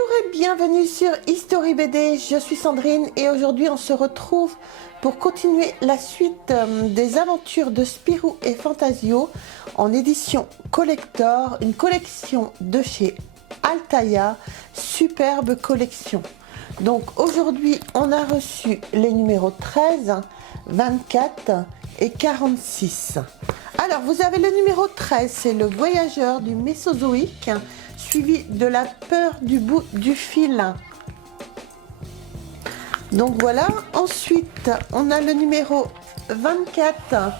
et bienvenue sur History BD, je suis Sandrine et aujourd'hui on se retrouve pour continuer la suite des aventures de Spirou et Fantasio en édition collector, une collection de chez Altaïa, superbe collection. Donc aujourd'hui on a reçu les numéros 13, 24 et 46. Alors vous avez le numéro 13, c'est le voyageur du Mésozoïque, suivi de la peur du bout du fil. Donc voilà, ensuite on a le numéro 24,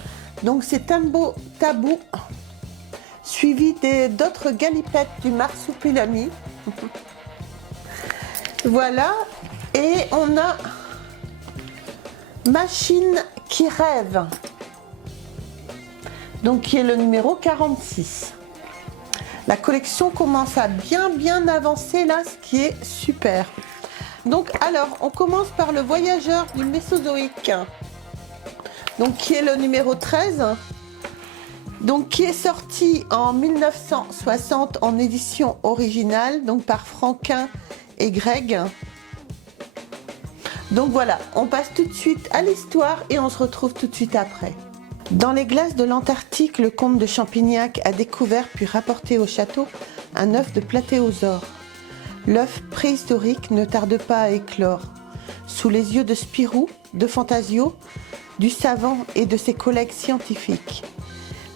donc c'est Tambo Tabou, suivi d'autres galipettes du marsupilami. Voilà, et on a Machine qui rêve, donc qui est le numéro 46. La collection commence à bien avancer là, ce qui est super. Donc alors, on commence par le voyageur du Mésozoïque, donc qui est le numéro 13, donc qui est sorti en 1960 en édition originale, donc par Franquin et Greg. Donc voilà, on passe tout de suite à l'histoire et on se retrouve tout de suite après. Dans les glaces de l'Antarctique, le comte de Champignac a découvert puis rapporté au château un œuf de platéosaure. L'œuf préhistorique ne tarde pas à éclore. Sous les yeux de Spirou, de Fantasio, du savant et de ses collègues scientifiques.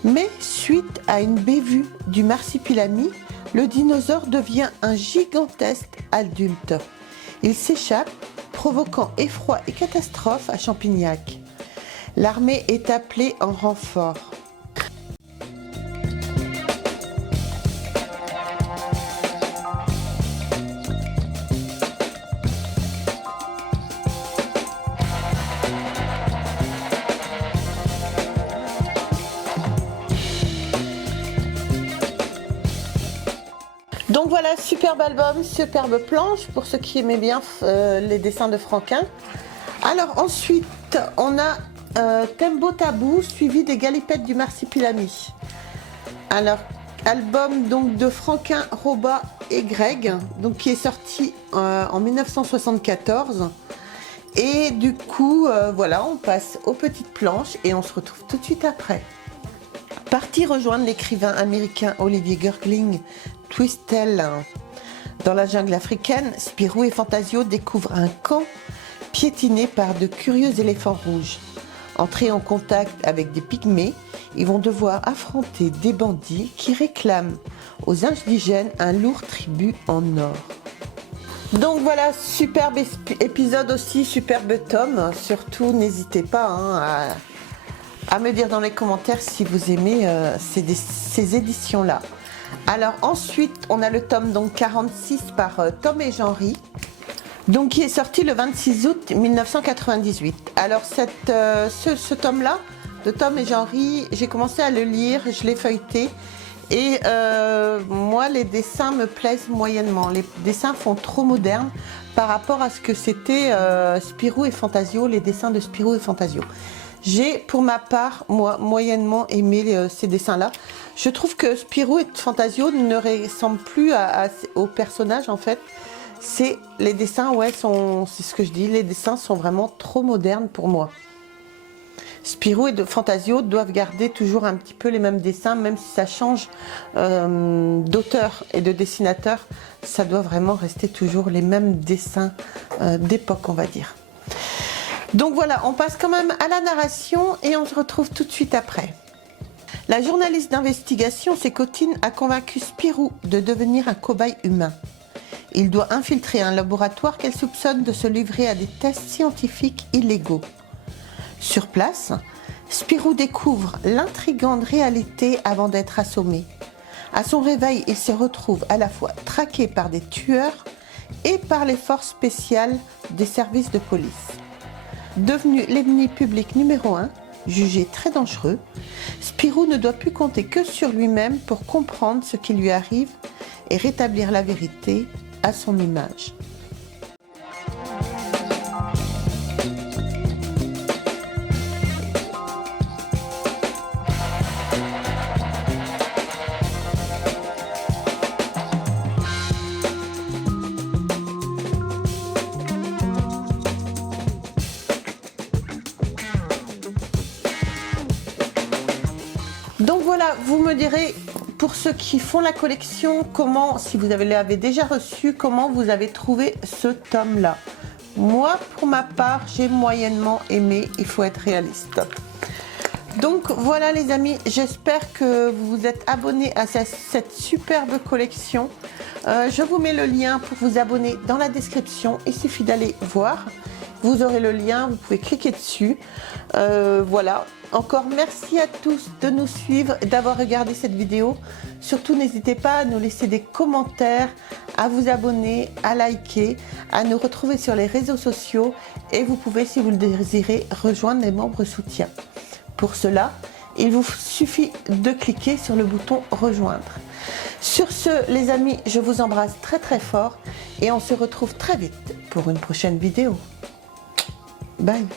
Mais suite à une bévue du marsupilami, le dinosaure devient un gigantesque adulte. Il s'échappe, provoquant effroi et catastrophe à Champignac. L'armée est appelée en renfort. Donc voilà, superbe album, superbe planche pour ceux qui aimaient bien les dessins de Franquin. Alors ensuite, on a Tembo Tabou suivi des galipettes du marsupilami. Alors album donc de Franquin, Roba et Greg, donc qui est sorti en 1974. Et du coup voilà, on passe aux petites planches et on se retrouve tout de suite après. Parti rejoindre l'écrivain américain Olivier Gurgling Twistel dans la jungle africaine, Spirou et Fantasio découvrent un camp piétiné par de curieux éléphants rouges. Entrés en contact avec des pygmées, ils vont devoir affronter des bandits qui réclament aux indigènes un lourd tribut en or. Donc voilà, superbe épisode aussi, superbe tome. Surtout, n'hésitez pas à me dire dans les commentaires si vous aimez ces éditions-là. Alors ensuite, on a le tome donc 46 par Tom et Jean-Ry, donc qui est sorti le 26 août 1998. Alors ce tome-là, de Tom et Jean-Ry, j'ai commencé à le lire, je l'ai feuilleté, et moi les dessins me plaisent moyennement. Les dessins font trop modernes par rapport à ce que c'était Spirou et Fantasio, les dessins de Spirou et Fantasio. J'ai pour ma part, moi, moyennement aimé ces dessins-là. Je trouve que Spirou et Fantasio ne ressemblent plus aux personnages en fait. C'est les dessins, ouais, c'est ce que je dis, les dessins sont vraiment trop modernes pour moi. Spirou et Fantasio doivent garder toujours un petit peu les mêmes dessins, même si ça change d'auteur et de dessinateur, ça doit vraiment rester toujours les mêmes dessins d'époque, on va dire. Donc voilà, on passe quand même à la narration et on se retrouve tout de suite après. La journaliste d'investigation, Sécotine, a convaincu Spirou de devenir un cobaye humain. Il doit infiltrer un laboratoire qu'elle soupçonne de se livrer à des tests scientifiques illégaux. Sur place, Spirou découvre l'intrigante réalité avant d'être assommé. À son réveil, il se retrouve à la fois traqué par des tueurs et par les forces spéciales des services de police. Devenu l'ennemi public numéro 1, jugé très dangereux, Spirou ne doit plus compter que sur lui-même pour comprendre ce qui lui arrive et rétablir la vérité à son image. vous me direz, pour ceux qui font la collection, comment, si vous l'avez déjà reçu, comment vous avez trouvé ce tome-là. Moi, pour ma part, j'ai moyennement aimé, il faut être réaliste. Donc voilà les amis, j'espère que vous vous êtes abonnés à cette superbe collection. Je vous mets le lien pour vous abonner dans la description, il suffit d'aller voir. Vous aurez le lien, vous pouvez cliquer dessus. Voilà, encore merci à tous de nous suivre et d'avoir regardé cette vidéo. Surtout n'hésitez pas à nous laisser des commentaires, à vous abonner, à liker, à nous retrouver sur les réseaux sociaux et vous pouvez, si vous le désirez, rejoindre les membres soutien. Pour cela, il vous suffit de cliquer sur le bouton rejoindre. Sur ce, les amis, je vous embrasse très très fort et on se retrouve très vite pour une prochaine vidéo. Bye.